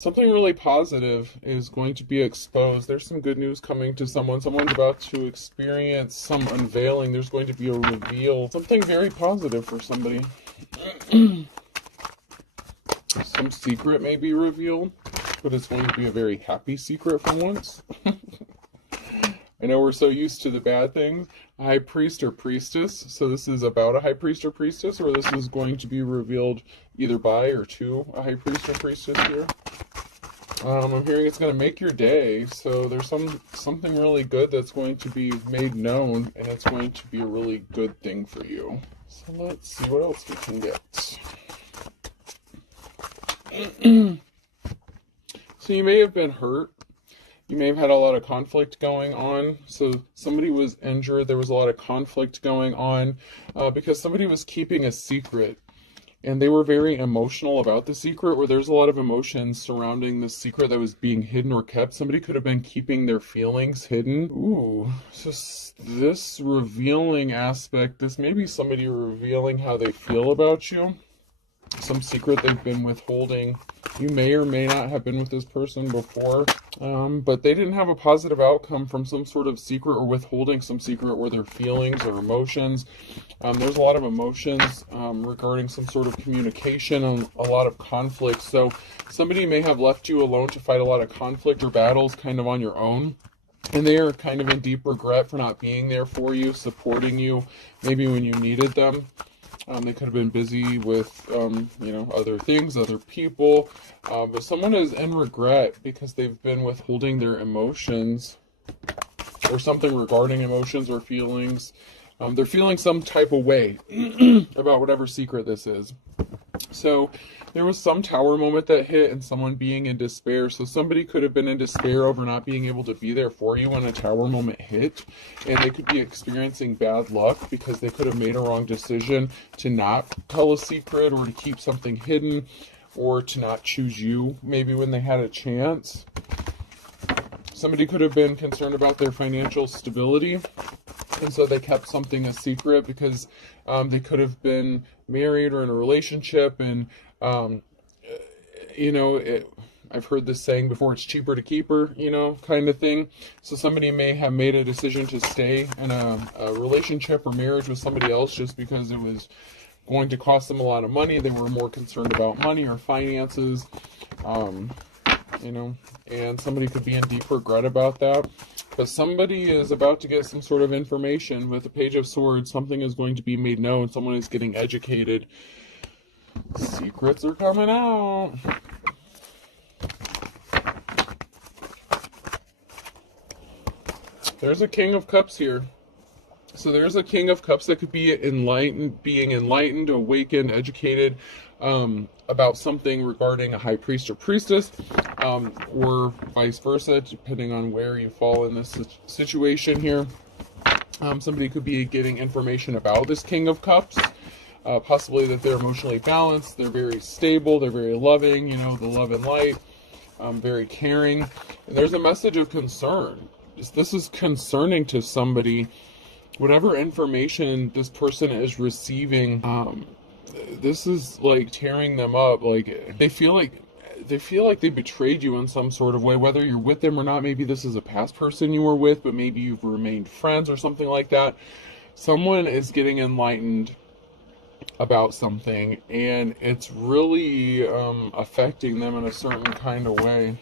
Something really positive is going to be exposed. There's some good news coming to someone. Someone's about to experience some unveiling. There's going to be a reveal. Something very positive for somebody. Some secret may be revealed, but it's going to be a very happy secret for once. I know we're so used to the bad things. A high priest or priestess. So this is about a high priest or priestess, or this is going to be revealed either by or to a high priest or priestess here. I'm hearing it's going to make your day, so there's something really good that's going to be made known, and it's going to be a really good thing for you. So let's see what else we can get. So you may have been hurt. You may have had a lot of conflict going on. So somebody was injured. There was a lot of conflict going on because somebody was keeping a secret. And they were very emotional about the secret, where there's a lot of emotions surrounding the secret that was being hidden or kept. Somebody could have been keeping their feelings hidden. Ooh, so this revealing aspect, this may be somebody revealing how they feel about you. Some secret they've been withholding. You may or may not have been with this person before, but they didn't have a positive outcome from some sort of secret or withholding some secret, or their feelings or emotions. There's a lot of emotions regarding some sort of communication and a lot of conflict. So somebody may have left you alone to fight a lot of conflict or battles kind of on your own. And they are kind of in deep regret for not being there for you, supporting you, maybe when you needed them. They could have been busy with, other things, other people. But someone is in regret because they've been withholding their emotions or something regarding emotions or feelings. They're feeling some type of way about whatever secret this is. So there was some tower moment that hit and someone being in despair. So somebody could have been in despair over not being able to be there for you when a tower moment hit. And they could be experiencing bad luck because they could have made a wrong decision to not tell a secret, or to keep something hidden, or to not choose you maybe when they had a chance. Somebody could have been concerned about their financial stability, and so they kept something a secret because they could have been married or in a relationship, and I've heard this saying before, it's cheaper to keep her, kind of thing. So somebody may have made a decision to stay in a relationship or marriage with somebody else just because it was going to cost them a lot of money. They were more concerned about money or finances, and somebody could be in deep regret about that. But somebody is about to get some sort of information with the Page of Swords. Something is going to be made known. Someone is getting educated. Secrets are coming out. There's a King of Cups here. So there's a King of Cups that could be enlightened, being enlightened, awakened, educated about something regarding a high priest or priestess, or vice versa, depending on where you fall in this situation here. Somebody could be getting information about this King of Cups, possibly that they're emotionally balanced, they're very stable, they're very loving, the love and light, very caring. And there's a message of concern. This is concerning to somebody. Whatever information this person is receiving, this is like tearing them up. Like they feel like they betrayed you in some sort of way, whether you're with them or not. Maybe this is a past person you were with, but maybe you've remained friends or something like that. Someone is getting enlightened about something, and it's really affecting them in a certain kind of way.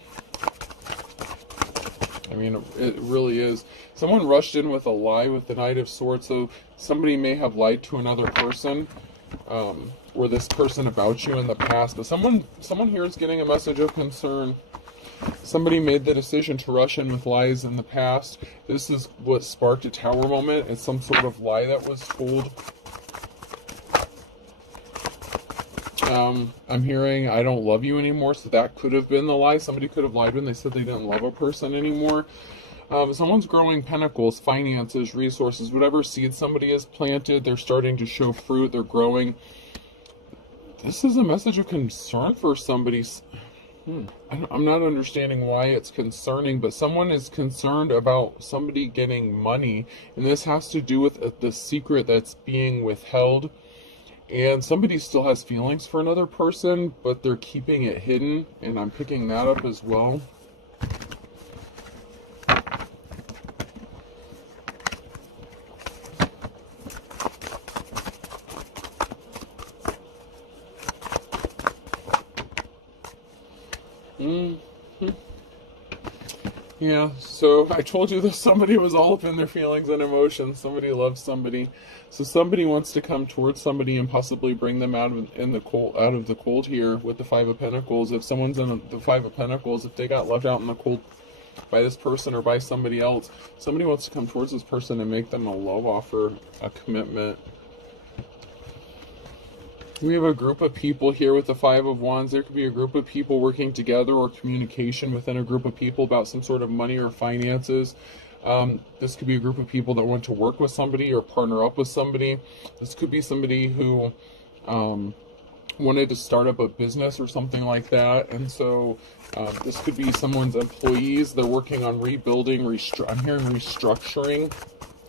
I mean, it really is. Someone rushed in with a lie with the Knight of Swords, so somebody may have lied to another person, or this person about you in the past. But someone here is getting a message of concern. Somebody made the decision to rush in with lies in the past. This is what sparked a tower moment. It's some sort of lie that was told. I'm hearing, I don't love you anymore, so that could have been the lie. Somebody could have lied when they said they didn't love a person anymore. Someone's growing pentacles, finances, resources, whatever seed somebody has planted, they're starting to show fruit, they're growing. This is a message of concern for somebody. I'm not understanding why it's concerning, but someone is concerned about somebody getting money, and this has to do with the secret that's being withheld. And somebody still has feelings for another person, but they're keeping it hidden, and I'm picking that up as well. Yeah, so I told you that somebody was all up in their feelings and emotions. Somebody loves somebody. So somebody wants to come towards somebody and possibly bring them out of the cold here with the Five of Pentacles. If someone's in the Five of Pentacles, if they got left out in the cold by this person or by somebody else, somebody wants to come towards this person and make them a love offer, a commitment. We have a group of people here with the Five of Wands. There could be a group of people working together or communication within a group of people about some sort of money or finances. This could be a group of people that want to work with somebody or partner up with somebody. This could be somebody who wanted to start up a business or something like that. And so this could be someone's employees. They're working on rebuilding, I'm hearing restructuring,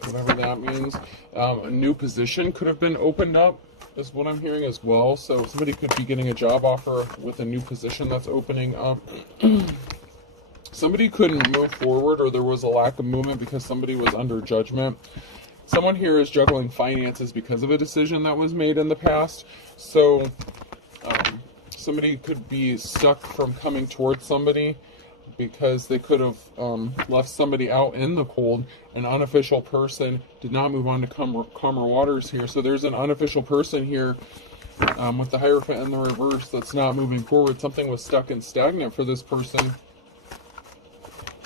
whatever that means. A new position could have been opened up, is what I'm hearing as well. So somebody could be getting a job offer with a new position that's opening up. Somebody couldn't move forward, or there was a lack of movement because somebody was under judgment. Someone here is juggling finances because of a decision that was made in the past. So somebody could be stuck from coming towards somebody because they could have left somebody out in the cold. An unofficial person did not move on to calmer waters here. So there's an unofficial person here with the Hierophant in the reverse that's not moving forward. Something was stuck and stagnant for this person.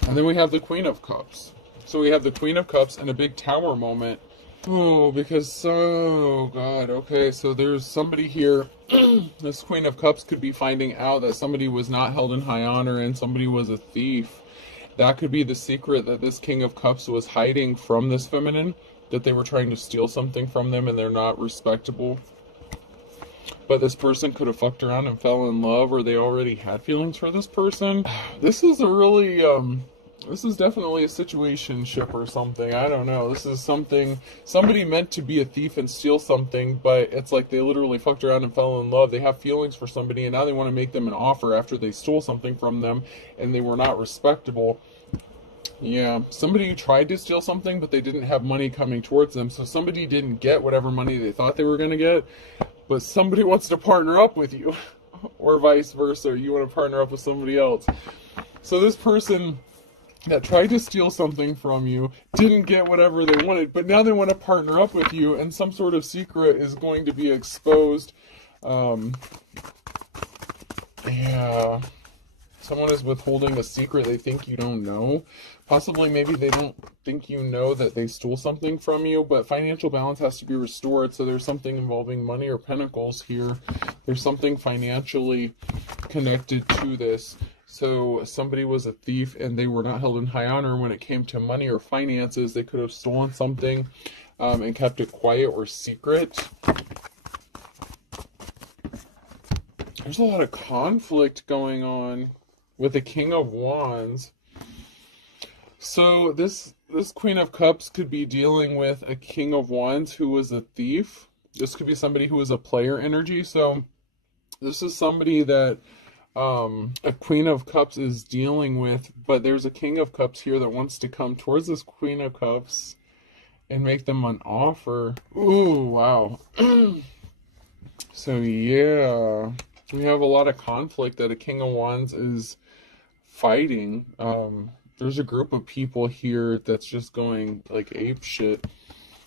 And then we have the Queen of Cups. So we have the Queen of Cups and a big Tower moment. Oh, because, oh God, okay, so there's somebody here. This Queen of Cups could be finding out that somebody was not held in high honor and somebody was a thief. That could be the secret that this King of Cups was hiding from this feminine, that they were trying to steal something from them and they're not respectable. But this person could have fucked around and fell in love, or they already had feelings for this person. This is a really, this is definitely a situationship or something. I don't know. This is somebody meant to be a thief and steal something, but it's like they literally fucked around and fell in love. They have feelings for somebody, and now they want to make them an offer after they stole something from them, and they were not respectable. Yeah, somebody tried to steal something, but they didn't have money coming towards them, so somebody didn't get whatever money they thought they were going to get, but somebody wants to partner up with you, or vice versa. You want to partner up with somebody else. So this person that tried to steal something from you didn't get whatever they wanted, but now they want to partner up with you, and some sort of secret is going to be exposed. Yeah. Someone is withholding a secret they think you don't know. Possibly, maybe they don't think you know that they stole something from you, but financial balance has to be restored, so there's something involving money or pentacles here. There's something financially connected to this. So somebody was a thief and they were not held in high honor when it came to money or finances. They could have stolen something and kept it quiet or secret. There's a lot of conflict going on with the King of Wands. So this Queen of Cups could be dealing with a King of Wands who was a thief. This could be somebody who was a player energy. So this is somebody that a Queen of Cups is dealing with, but there's a King of Cups here that wants to come towards this Queen of Cups and make them an offer. Ooh, wow. So yeah, we have a lot of conflict that a King of Wands is fighting. There's a group of people here that's just going like ape shit.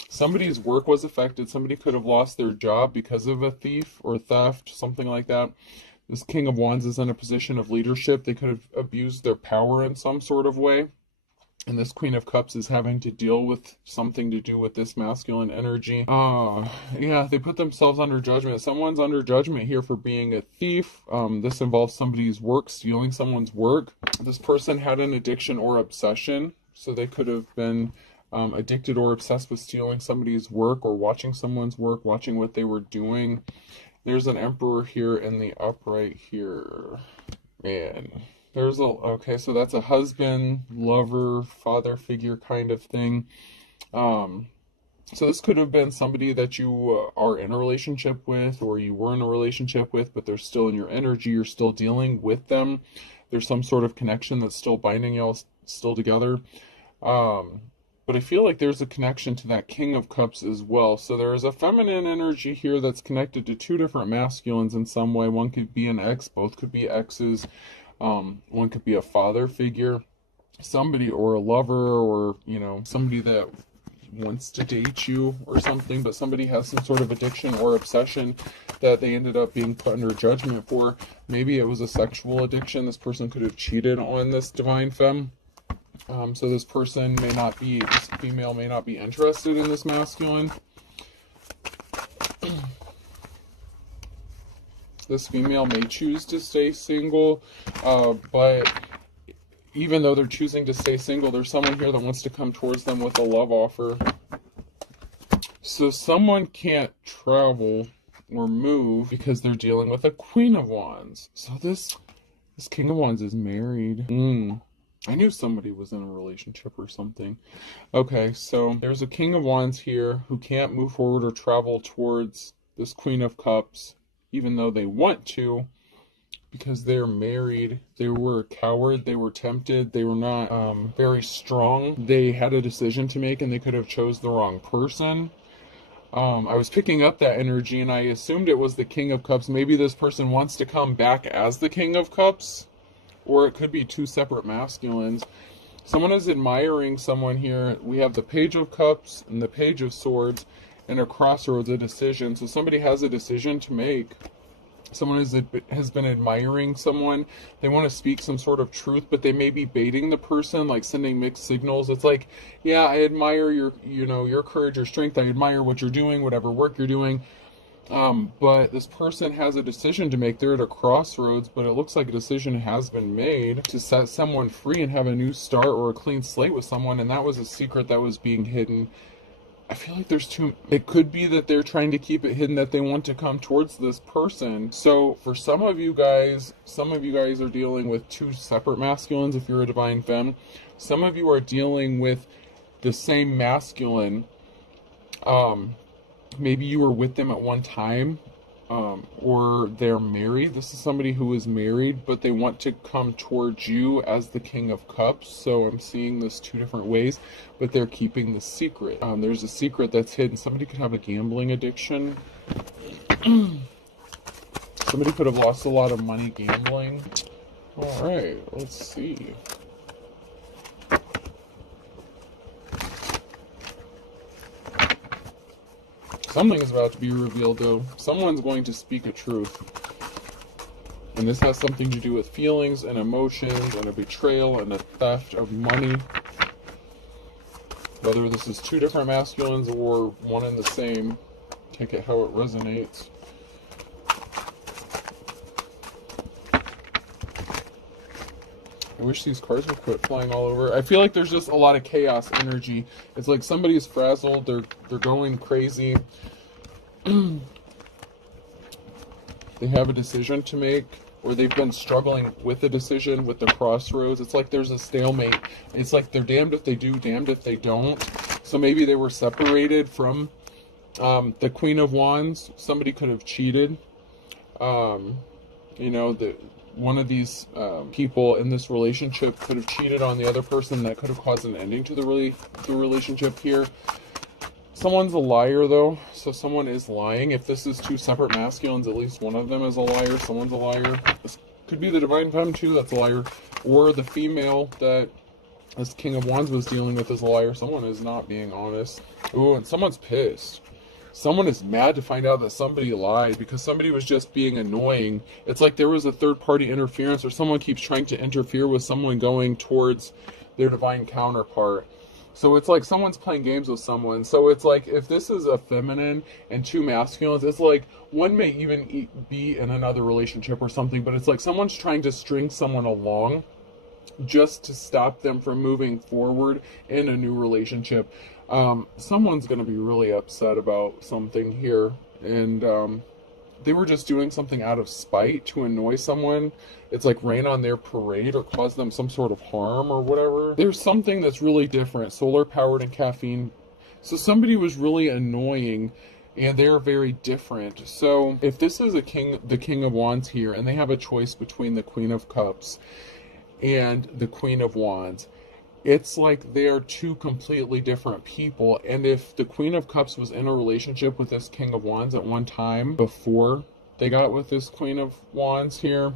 Somebody's work was affected. Somebody could have lost their job because of a thief or theft, something like that. This King of Wands is in a position of leadership. They could have abused their power in some sort of way. And this Queen of Cups is having to deal with something to do with this masculine energy. Yeah, they put themselves under judgment. Someone's under judgment here for being a thief. This involves somebody's work, stealing someone's work. This person had an addiction or obsession, so they could have been addicted or obsessed with stealing somebody's work or watching someone's work, watching what they were doing. There's an Emperor here in the upright here. Man. There's a, okay, so that's a husband, lover, father figure kind of thing. So this could have been somebody that you are in a relationship with, or you were in a relationship with, but they're still in your energy. You're still dealing with them. There's some sort of connection that's still binding y'all still together. But I feel like there's a connection to that King of Cups as well. So there is a feminine energy here that's connected to two different masculines in some way. One could be an ex, both could be exes. One could be a father figure, somebody, or a lover, or, you know, somebody that wants to date you or something, but somebody has some sort of addiction or obsession that they ended up being put under judgment for. Maybe it was a sexual addiction. This person could have cheated on this divine femme. So this person may not be, this female may not be interested in this masculine. This female may choose to stay single, but even though they're choosing to stay single, there's someone here that wants to come towards them with a love offer. So someone can't travel or move because they're dealing with a Queen of Wands. So this King of Wands is married. I knew somebody was in a relationship or something. Okay, so there's a King of Wands here who can't move forward or travel towards this Queen of Cups, even though they want to, because they're married. They were a coward, they were tempted, they were not very strong. They had a decision to make and they could have chose the wrong person. I was picking up that energy and I assumed it was the King of Cups. Maybe this person wants to come back as the King of Cups, or it could be two separate masculines. Someone is admiring someone here. We have the Page of Cups and the Page of Swords, and a crossroads, a decision. So somebody has a decision to make. Someone has been admiring someone. They want to speak some sort of truth, but they may be baiting the person, like sending mixed signals. It's like, yeah, I admire your, you know, your courage, your strength. I admire what you're doing, whatever work you're doing. But this person has a decision to make. They're at a crossroads, but it looks like a decision has been made to set someone free and have a new start or a clean slate with someone. And that was a secret that was being hidden. I feel like there's two. It could be that they're trying to keep it hidden, that they want to come towards this person. So for some of you guys are dealing with two separate masculines if you're a divine femme. Some of you are dealing with the same masculine. Maybe you were with them at one time, or they're married. This is somebody who is married, but they want to come towards you as the King of Cups. So I'm seeing this two different ways, but they're keeping the secret. There's a secret that's hidden. Somebody could have a gambling addiction. Somebody could have lost a lot of money gambling. All right, let's see. Something is about to be revealed, though. Someone's going to speak a truth. And this has something to do with feelings and emotions and a betrayal and a theft of money. Whether this is two different masculines or one and the same, take it how it resonates. I wish these cards would quit flying all over. I feel like there's just a lot of chaos energy. It's like somebody's frazzled. They're going crazy. They have a decision to make, or they've been struggling with a decision, with the crossroads. It's like there's a stalemate. It's like they're damned if they do, damned if they don't. So maybe they were separated from the Queen of Wands. Somebody could have cheated. You know, one of these people in this relationship could have cheated on the other person. That could have caused an ending to the relationship here. Someone's a liar, though, so someone is lying. If this is two separate masculines, at least one of them is a liar. Someone's a liar. This could be the divine femme, too, that's a liar. Or the female that this King of Wands was dealing with is a liar. Someone is not being honest. Ooh, and someone's pissed. Someone is mad to find out that somebody lied because somebody was just being annoying. It's like there was a third-party interference, or someone keeps trying to interfere with someone going towards their divine counterpart. So it's like someone's playing games with someone. So it's like if this is a feminine and two masculines, it's like one may even be in another relationship or something, but it's like someone's trying to string someone along just to stop them from moving forward in a new relationship. Someone's going to be really upset about something here, and they were just doing something out of spite to annoy someone. It's like rain on their parade or cause them some sort of harm or whatever. There's something that's really different. Solar powered and caffeine So somebody was really annoying, and they're very different. So if this is the King of Wands here, and they have a choice between the Queen of Cups and the Queen of Wands, it's like they're two completely different people. And if the Queen of Cups was in a relationship with this King of Wands at one time before they got with this Queen of Wands here,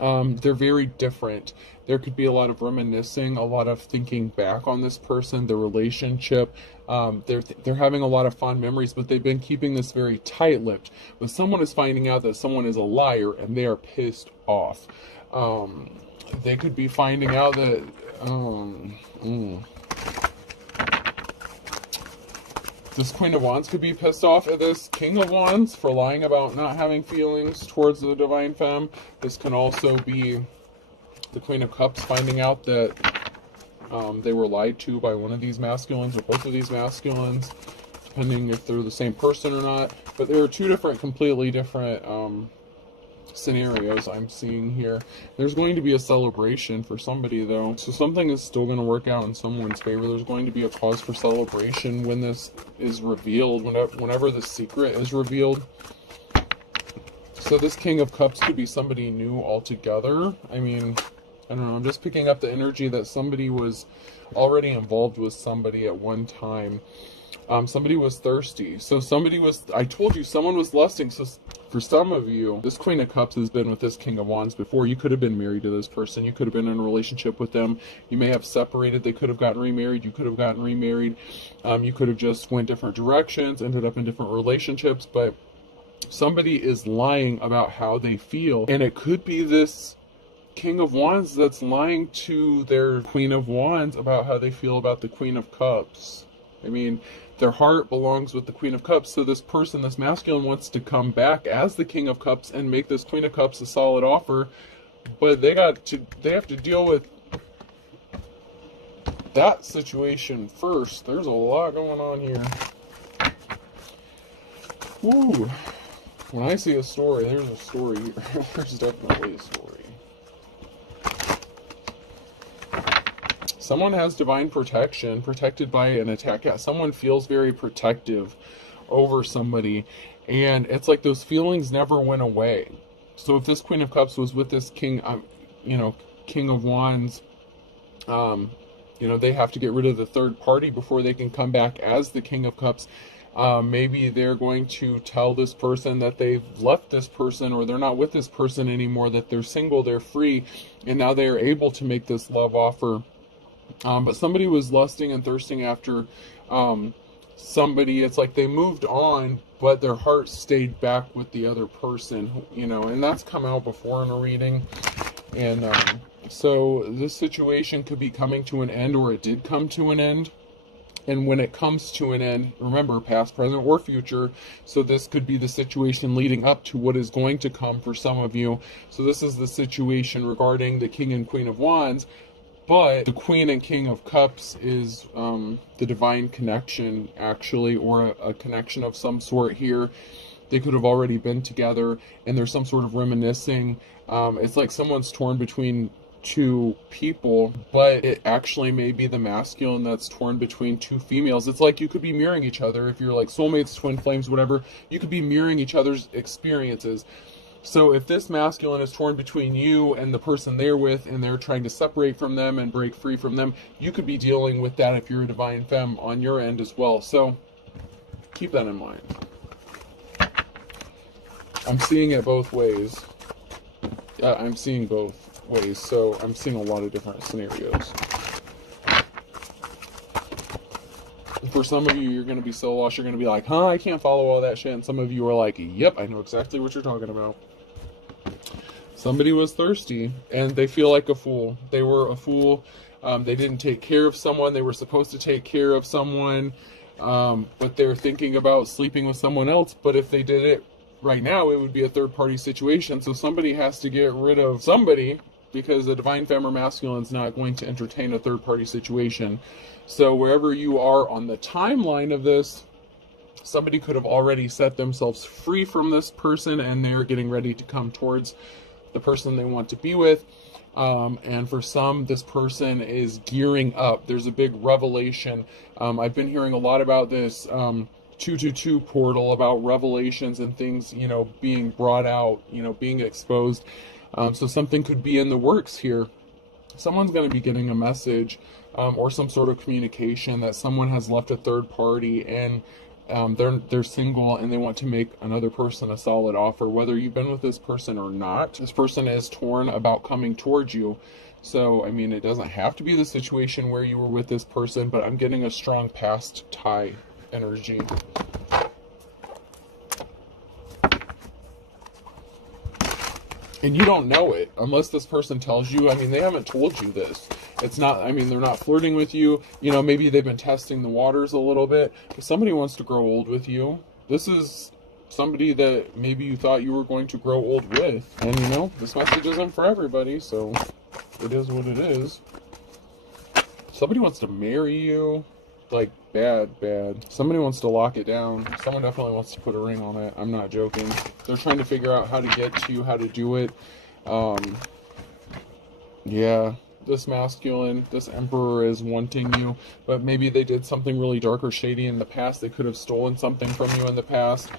they're very different. There could be a lot of reminiscing, a lot of thinking back on this person, the relationship. They're having a lot of fond memories, but they've been keeping this very tight-lipped. But someone is finding out that someone is a liar, and they are pissed off. They could be finding out that this Queen of Wands could be pissed off at this King of Wands for lying about not having feelings towards the Divine Femme. This can also be the Queen of Cups finding out that they were lied to by one of these masculines or both of these masculines, depending if they're the same person or not. But there are two different, completely different scenarios I'm seeing here. There's going to be a celebration for somebody, though, so something is still going to work out in someone's favor. There's going to be a cause for celebration when this is revealed, whenever the secret is revealed. So this King of Cups could be somebody new altogether. I mean, I don't know, I'm just picking up the energy that somebody was already involved with somebody at one time. Somebody was thirsty. So somebody was, I told you, someone was lusting. So for some of you, this Queen of Cups has been with this King of Wands before. You could have been married to this person. You could have been in a relationship with them. You may have separated. They could have gotten remarried. You could have gotten remarried. You could have just went different directions, ended up in different relationships. But somebody is lying about how they feel. And it could be this King of Wands that's lying to their Queen of Wands about how they feel about the Queen of Cups. I mean, their heart belongs with the Queen of Cups, so this person, this masculine, wants to come back as the King of Cups and make this Queen of Cups a solid offer, but they have to deal with that situation first. There's a lot going on here. Ooh. When I see a story, there's a story here. There's definitely a story. Someone has divine protection, protected by an attack. Yeah, someone feels very protective over somebody, and it's like those feelings never went away. So if this Queen of Cups was with this King, King of Wands, they have to get rid of the third party before they can come back as the King of Cups. Maybe they're going to tell this person that they've left this person, or they're not with this person anymore, that they're single, they're free, and now they are able to make this love offer. But somebody was lusting and thirsting after somebody. It's like they moved on, but their heart stayed back with the other person, and that's come out before in a reading. And so this situation could be coming to an end, or it did come to an end. And when it comes to an end, remember, past, present, or future. So this could be the situation leading up to what is going to come for some of you. So this is the situation regarding the King and Queen of Wands. But the Queen and King of Cups is the divine connection, actually, or a connection of some sort here. They could have already been together, and there's some sort of reminiscing. It's like someone's torn between two people, but it actually may be the masculine that's torn between two females. It's like you could be mirroring each other. If you're like soulmates, twin flames, whatever, you could be mirroring each other's experiences. So if this masculine is torn between you and the person they're with, and they're trying to separate from them and break free from them, you could be dealing with that if you're a divine femme on your end as well. So keep that in mind. I'm seeing it both ways. I'm seeing both ways, so I'm seeing a lot of different scenarios. For some of you, you're going to be so lost, you're going to be like, I can't follow all that shit. And some of you are like, yep, I know exactly what you're talking about. Somebody was thirsty, and they feel like a fool. They were a fool. They didn't take care of someone. They were supposed to take care of someone, but they're thinking about sleeping with someone else. But if they did it right now, it would be a third-party situation. So somebody has to get rid of somebody, because the divine femme or masculine is not going to entertain a third-party situation. So wherever you are on the timeline of this, somebody could have already set themselves free from this person, and they're getting ready to come towards the person they want to be with. And for some, this person is gearing up. There's a big revelation. I've been hearing a lot about this 222 portal, about revelations and things, being brought out, being exposed. So something could be in the works here. Someone's going to be getting a message or some sort of communication that someone has left a third party, and they're single and they want to make another person a solid offer. Whether you've been with this person or not, this person is torn about coming towards you. So, I mean, it doesn't have to be the situation where you were with this person, but I'm getting a strong past tie energy. And you don't know it unless this person tells you. I mean, they haven't told you this. It's not, I mean, they're not flirting with you. Maybe they've been testing the waters a little bit. If somebody wants to grow old with you, this is somebody that maybe you thought you were going to grow old with. And, this message isn't for everybody, so it is what it is. Somebody wants to marry you. Like, bad. Somebody wants to lock it down. Someone definitely wants to put a ring on it. I'm not joking. They're trying to figure out how to get to you, how to do it. Yeah, this masculine, this emperor is wanting you, but maybe they did something really dark or shady in the past. They could have stolen something from you in the past.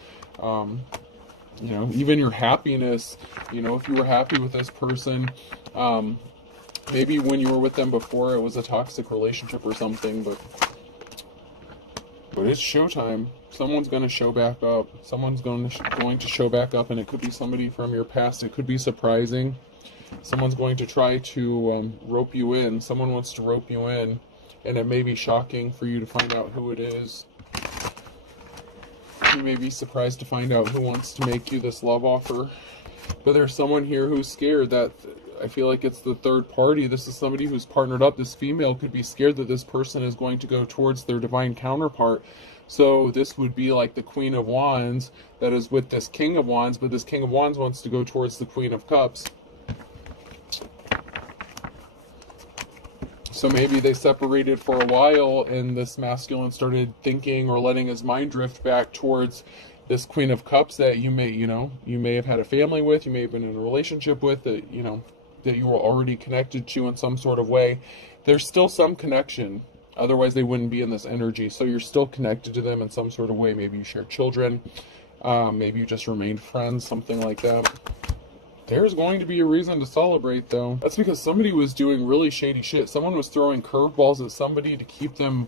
Even your happiness, if you were happy with this person, maybe when you were with them before, it was a toxic relationship or something, but it's showtime. Someone's going to show back up. Someone's going to show back up, and it could be somebody from your past. It could be surprising. Someone's going to try to rope you in. Someone wants to rope you in, and it may be shocking for you to find out who it is. You may be surprised to find out who wants to make you this love offer. But there's someone here who's scared that, I feel like it's the third party. This is somebody who's partnered up. This female could be scared that this person is going to go towards their divine counterpart. So this would be like the Queen of Wands that is with this King of Wands, but this King of Wands wants to go towards the Queen of Cups. So maybe they separated for a while, and this masculine started thinking or letting his mind drift back towards this Queen of Cups that you may have had a family with, you may have been in a relationship with, that you were already connected to in some sort of way. There's still some connection. Otherwise, they wouldn't be in this energy. So you're still connected to them in some sort of way. Maybe you share children. Maybe you just remained friends, something like that. There's going to be a reason to celebrate, though. That's because somebody was doing really shady shit. Someone was throwing curveballs at somebody to keep them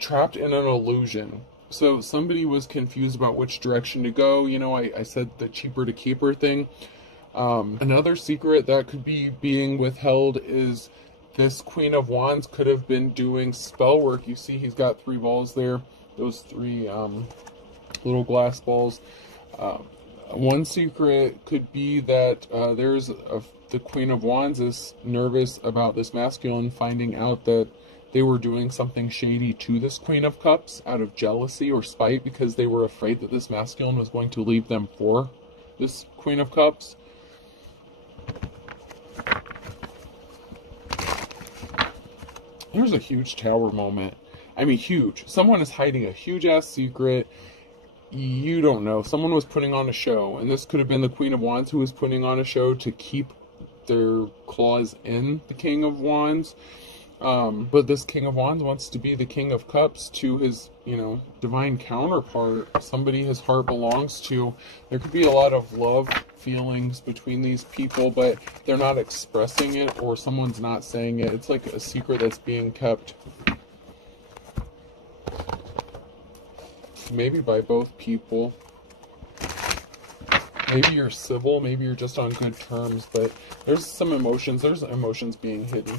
trapped in an illusion. So somebody was confused about which direction to go. I said the cheaper to keeper thing. Another secret that could be being withheld is this Queen of Wands could have been doing spell work. You see he's got 3 balls there. Those 3 little glass balls. One secret could be that the Queen of Wands is nervous about this masculine finding out that they were doing something shady to this Queen of Cups out of jealousy or spite, because they were afraid that this masculine was going to leave them for this Queen of Cups. Here's a huge tower moment. I mean, huge. Someone is hiding a huge-ass secret. You don't know. Someone was putting on a show, and this could have been the Queen of Wands who was putting on a show to keep their claws in the King of Wands. But this King of Wands wants to be the King of Cups to his, divine counterpart, somebody his heart belongs to. There could be a lot of love feelings between these people, but they're not expressing it, or someone's not saying it. It's like a secret that's being kept. Maybe by both people. Maybe you're civil, maybe you're just on good terms, but there's emotions being hidden.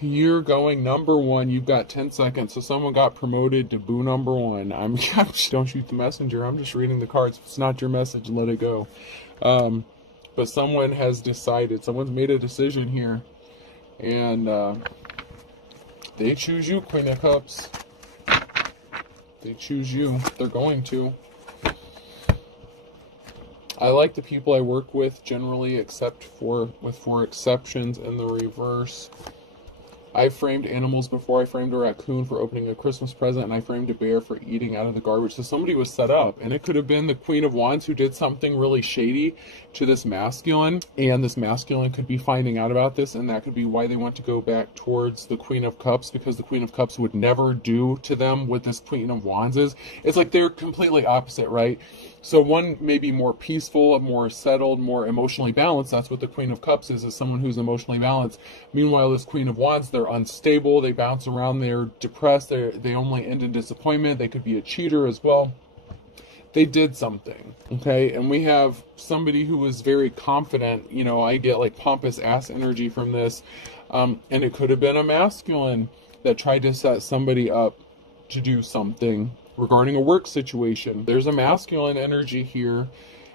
You're going number 1. You've got 10 seconds. So someone got promoted to boo number 1. Don't shoot the messenger. I'm just reading the cards. If it's not your message, let it go. But someone has decided. Someone's made a decision here. And they choose you, Queen of Cups. They choose you. They're going to. I like the people I work with generally, except for exceptions in the reverse. I framed animals before. I framed a raccoon for opening a Christmas present, and I framed a bear for eating out of the garbage. So somebody was set up, and it could have been the Queen of Wands who did something really shady to this masculine, and this masculine could be finding out about this, and that could be why they want to go back towards the Queen of Cups, because the Queen of Cups would never do to them what this Queen of Wands is. It's like they're completely opposite, right? So one may be more peaceful, more settled, more emotionally balanced. That's what the Queen of Cups is someone who's emotionally balanced. Meanwhile, this Queen of Wands, they're unstable, they bounce around, they're depressed, they only end in disappointment. They could be a cheater as well. They did something, okay? And we have somebody who was very confident. You know, I get like pompous ass energy from this. And it could have been a masculine that tried to set somebody up to do something regarding a work situation. There's a masculine energy here.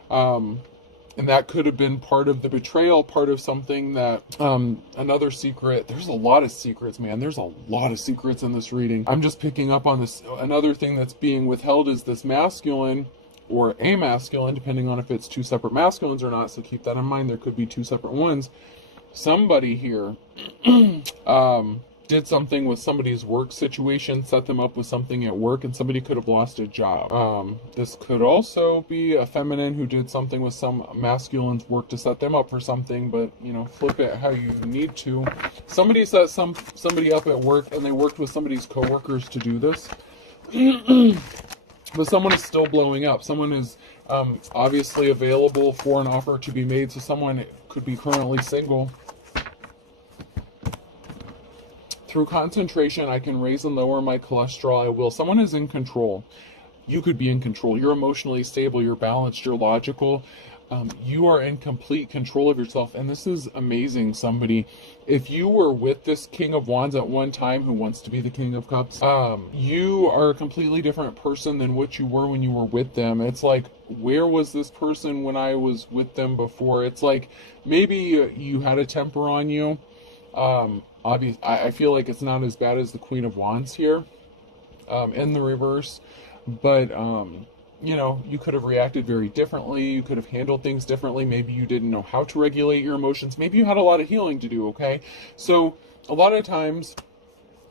And that could have been part of the betrayal, part of something that, another secret. There's a lot of secrets, man. There's a lot of secrets in this reading. I'm just picking up on this. Another thing that's being withheld is this masculine or a masculine, depending on if it's two separate masculines or not. So keep that in mind. There could be two separate ones. Somebody here, did something with somebody's work situation, set them up with something at work, and somebody could have lost a job. This could also be a feminine who did something with some masculine's work to set them up for something, but, you know, flip it how you need to. Somebody set somebody up at work, and they worked with somebody's coworkers to do this. But someone is still blowing up. Someone is obviously available for an offer to be made, so someone could be currently single. Through concentration, I can raise and lower my cholesterol. I will. Someone is in control. You could be in control. You're emotionally stable. You're balanced. You're logical. You are in complete control of yourself. And this is amazing, somebody. If you were with this King of Wands at one time who wants to be the King of Cups, you are a completely different person than what you were when you were with them. It's like, where was this person when I was with them before? It's like, maybe you had a temper on you. Obviously, I feel like it's not as bad as the Queen of Wands here, in the reverse, but, you know, you could have reacted very differently. You could have handled things differently. Maybe you didn't know how to regulate your emotions. Maybe you had a lot of healing to do, okay? So a lot of times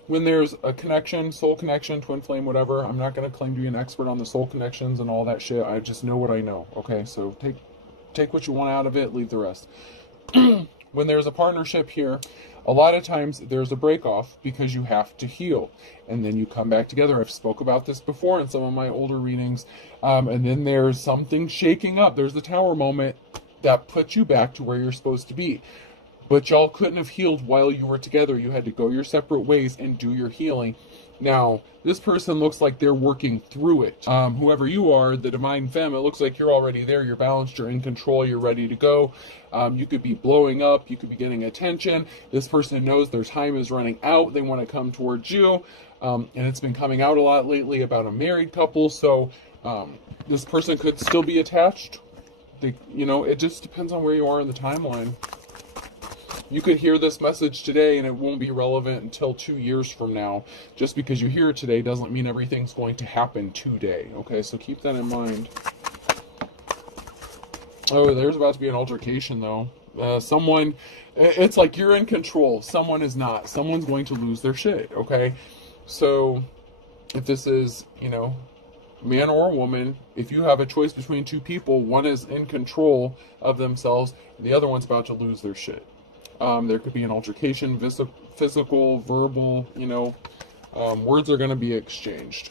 when there's a connection, soul connection, twin flame, whatever, I'm not going to claim to be an expert on the soul connections and all that shit. I just know what I know, okay? So take what you want out of it, leave the rest. When there's a partnership here, a lot of times there's a break off because you have to heal, and then you come back together. I've spoke about this before in some of my older readings, and then there's something shaking up. There's the tower moment that puts you back to where you're supposed to be, but y'all couldn't have healed while you were together. You had to go your separate ways and do your healing. Now, this person looks like they're working through it. Whoever you are, the divine femme, it looks like you're already there. You're balanced, you're in control, you're ready to go. You could be blowing up, you could be getting attention. This person knows their time is running out. They want to come towards you. And it's been coming out a lot lately about a married couple. So this person could still be attached. You know, it just depends on where you are in the timeline. You could hear this message today and it won't be relevant until 2 years from now. Just because you hear it today doesn't mean everything's going to happen today. Okay, so keep that in mind. Oh, there's about to be an altercation though. Someone, it's like you're in control. Someone is not. Someone's going to lose their shit, okay? So if this is, you know, man or woman, if you have a choice between two people, one is in control of themselves, and the other one's about to lose their shit. There could be an altercation, physical, verbal, you know, words are going to be exchanged.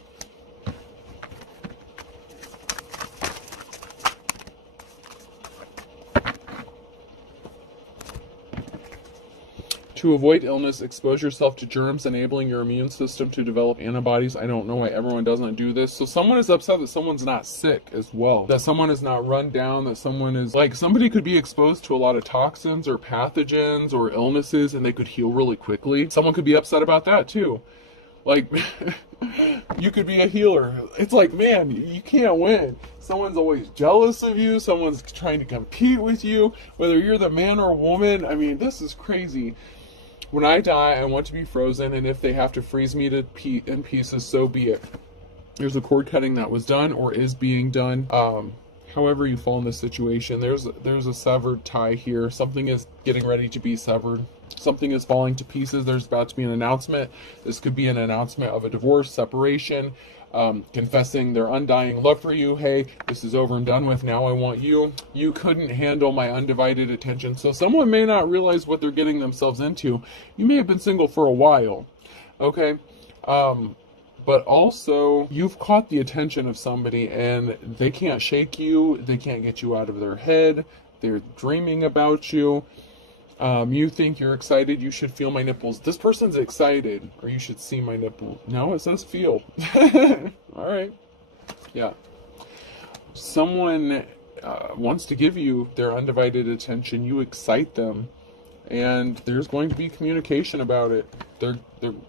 To avoid illness, expose yourself to germs, enabling your immune system to develop antibodies. I don't know why everyone doesn't do this. So someone is upset that someone's not sick as well. That someone is not run down, that someone is, like, somebody could be exposed to a lot of toxins or pathogens or illnesses and they could heal really quickly. Someone could be upset about that too. Like, you could be a healer. It's like, man, you can't win. Someone's always jealous of you. Someone's trying to compete with you, whether you're the man or woman. I mean, this is crazy. When I die, I want to be frozen, and if they have to freeze me in pieces, so be it. There's a cord cutting that was done or is being done. however you fall in this situation, there's a severed tie here. Something is getting ready to be severed. Something is falling to pieces. There's about to be an announcement. This could be an announcement of a divorce, separation, confessing their undying love for you. Hey, this is over and done with. Now I want you. You couldn't handle my undivided attention. So someone may not realize what they're getting themselves into. You may have been single for a while. Okay? But also, you've caught the attention of somebody and they can't shake you. They can't get you out of their head. They're dreaming about you. You think you're excited. You should feel my nipples. This person's excited, or you should see my nipple. No, it says feel. All right. Yeah. Someone wants to give you their undivided attention. You excite them. And there's going to be communication about it.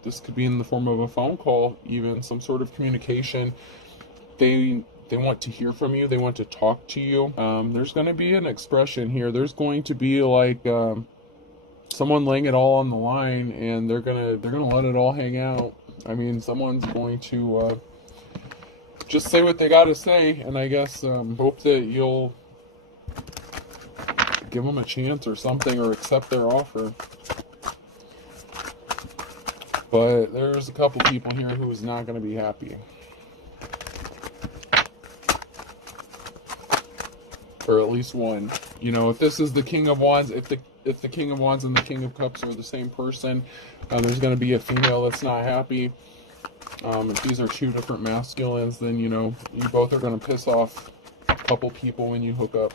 This could be in the form of a phone call, even some sort of communication. They want to hear from you. They want to talk to you. There's going to be an expression here. There's going to be like someone laying it all on the line, and they're gonna let it all hang out. I mean, someone's going to just say what they got to say, and I guess hope that you'll give them a chance or something, or accept their offer. But there's a couple people here who's not going to be happy. Or at least one. You know, if this is the King of Wands, if the King of Wands and the King of Cups are the same person, there's going to be a female that's not happy. If these are two different masculines, then, you know, you both are going to piss off a couple people when you hook up.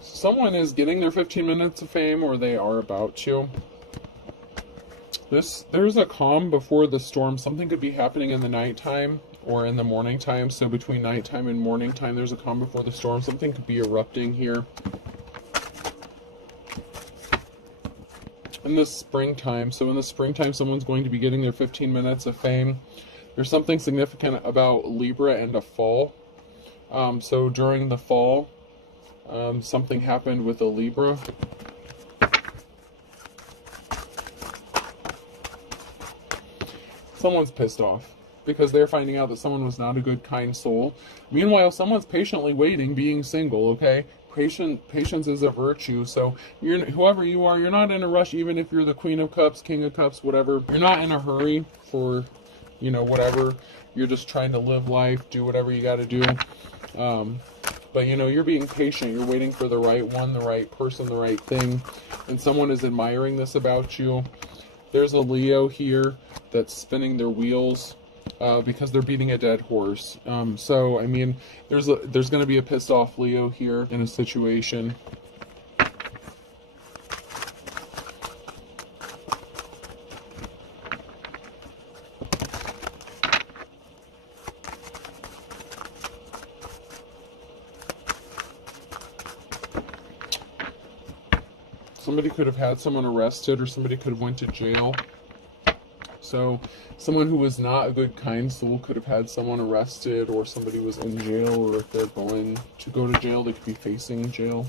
Someone is getting their 15 minutes of fame, or they are about to. There's a calm before the storm. Something could be happening in the nighttime or in the morning time. So between nighttime and morning time, there's a calm before the storm. Something could be erupting here. In the springtime. So in the springtime, someone's going to be getting their 15 minutes of fame. There's something significant about Libra and a fall. So during the fall, something happened with a Libra. Someone's pissed off because they're finding out that someone was not a good, kind soul. Meanwhile, someone's patiently waiting, being single, okay? Patience is a virtue. So whoever you are, you're not in a rush, even if you're the Queen of Cups, King of Cups, whatever. You're not in a hurry for, you know, whatever. You're just trying to live life, do whatever you got to do. But, you know, you're being patient. You're waiting for the right one, the right person, the right thing. And someone is admiring this about you. There's a Leo here that's spinning their wheels because they're beating a dead horse. So, I mean, there's going to be a pissed off Leo here in a situation. Somebody could have had someone arrested, or somebody could have went to jail. So someone who was not a good, kind soul could have had someone arrested, or somebody was in jail, or if they're going to go to jail, they could be facing jail.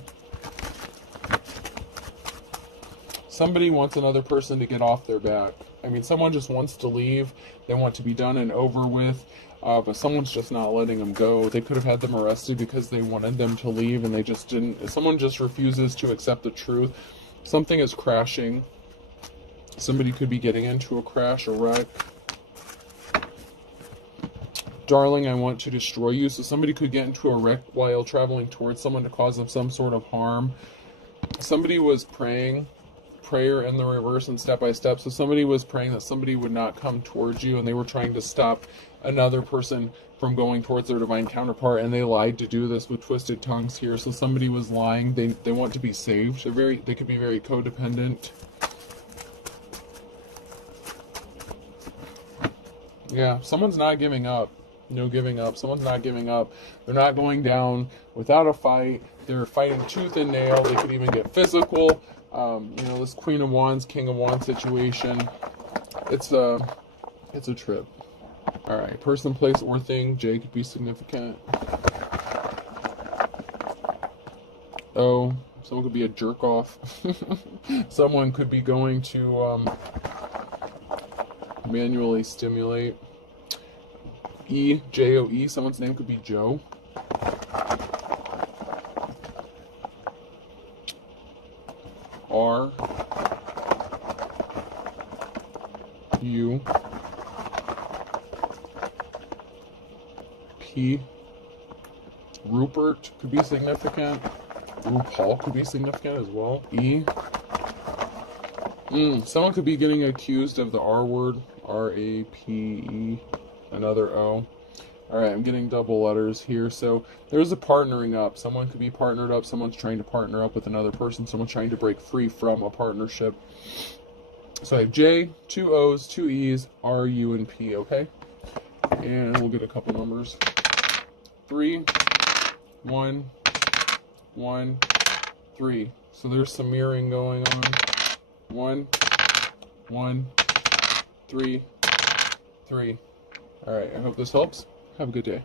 Somebody wants another person to get off their back. I mean, someone just wants to leave. They want to be done and over with. But someone's just not letting them go. They could have had them arrested because they wanted them to leave, and they just didn't. Someone just refuses to accept the truth. Something is crashing. Somebody could be getting into a crash, a wreck. Darling, I want to destroy you. So somebody could get into a wreck while traveling towards someone to cause them some sort of harm. Somebody was praying, prayer in the reverse and step by step. So somebody was praying that somebody would not come towards you, and they were trying to stop another person from going towards their divine counterpart, and they lied to do this with twisted tongues here. So somebody was lying. They want to be saved. They could be very codependent. Yeah, someone's not giving up. No giving up. Someone's not giving up. They're not going down without a fight. They're fighting tooth and nail. They could even get physical. You know, this Queen of Wands, King of Wands situation. It's a trip. All right, person, place, or thing. J could be significant. O, someone could be a jerk off. Someone could be going to manually stimulate. E, J-O-E, someone's name could be Joe. R, U, P, Rupert could be significant. RuPaul could be significant as well. E, someone could be getting accused of the R word. R-A-P-E, another O. Alright, I'm getting double letters here. So there's a partnering up. Someone could be partnered up. Someone's trying to partner up with another person. Someone's trying to break free from a partnership. So I have J, 2 O's, 2 E's, R, U, and P, okay? And we'll get a couple numbers. 3, 1, 1, 3. So there's some mirroring going on. 1, 1, 3, 3. Alright, I hope this helps. Have a good day.